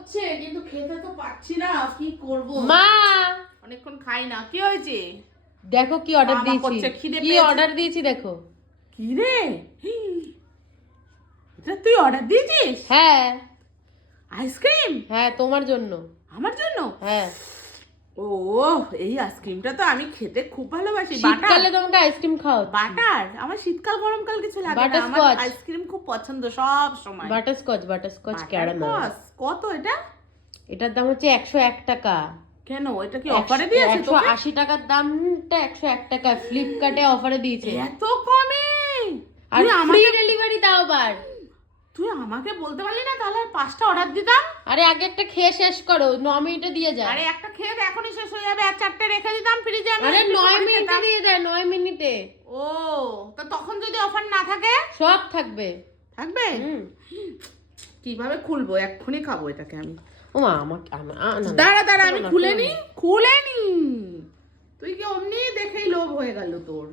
হচ্ছে কিন্তু খেতে তো পাচ্ছি না কি করব? মা! অনেকক্ষণ খাই না কি হয়েছে? দেখো কি অর্ডার দিয়েছি। কি অর্ডার দিয়েছি দেখো। কি রে এটা তুই অর্ডার দিয়েছিস? হ্যাঁ। আইসক্রিম হ্যাঁ তোমার জন্য। আমার জন্য? হ্যাঁ। ও এই আইসক্রিমটা তো আমি খেতে খুব ভালোবাসি। শীতকালে তোমাকে আইসক্রিম খাও বাটার আমার শীতকাল গরমকাল কিছু লাগে না। আমার আইসক্রিম খুব পছন্দ সব সময়। বাটারস্কচ বাটারস্কচ ক্যারামেল কত এটা? এটার দাম হচ্ছে একশো এক টাকা। কেন? এটা কি অফারে দিয়েছে একশো আশি টাকার দামটা একশো এক টাকা ফ্লিপকার্টে অফারে দিয়েছে। এত কমে? আর ফ্রি আমাকে ডেলিভারি দাও আবার। তুই আমাকে বলতে পারলি না? তাহলে পাঁচটা অর্ডার দিতাম। আরে আগে একটা খেয়ে শেষ করো ন মিনিটে দিয়ে যায় আরে একটা খেয়ে এখনই শেষ হয়ে যাবে। আর চারটে রেখে দিতাম ফ্রিজে আমি আরে নয় মিনিটে দিয়ে দেয় নয় মিনিটে ও তো তখন যদি অফার না থাকে? সব থাকবে। থাকবে? কীভাবে খুলবো? এক্ষুনি খাব এটাকে আমি। ও আমাকে। দাঁড়া দাঁড়া আমি খুলে খুলে নি খুলে নি তুই কি অমনি দেখেই লোভ হয়ে গেল তোর?